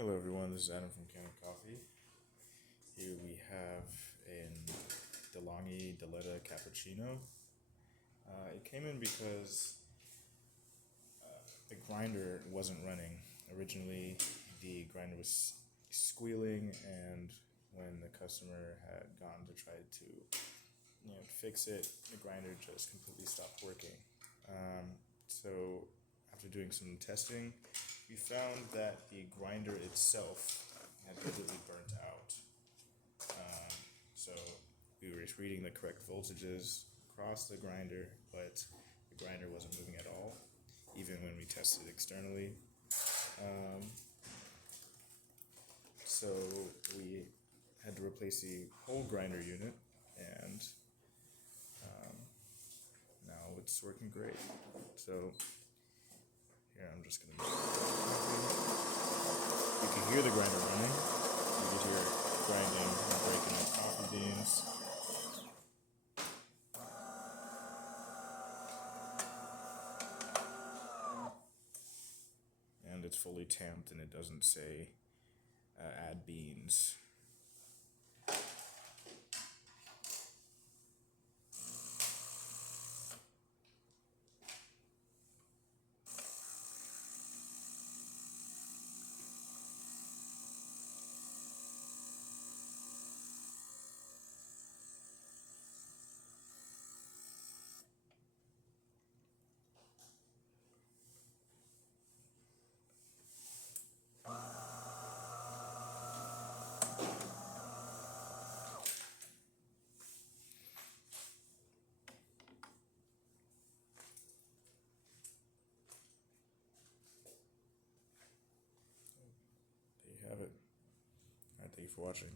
Hello everyone, this is Adam from Canen Coffee. Here we have a DeLonghi Eletta Cappuccino. It came in because the grinder wasn't running. Originally, the grinder was squealing, and when the customer had gone to try to fix it, the grinder just completely stopped working. So after doing some testing, we found that the grinder itself had completely burnt out. So we were reading the correct voltages across the grinder, but the grinder wasn't moving at all, even when we tested externally. So we had to replace the whole grinder unit, and now it's working great. So here I'm just gonna. You can hear the grinder running. You can hear it grinding and breaking up coffee beans. And it's fully tamped, and it doesn't say add beans. There you have it. All right, thank you for watching.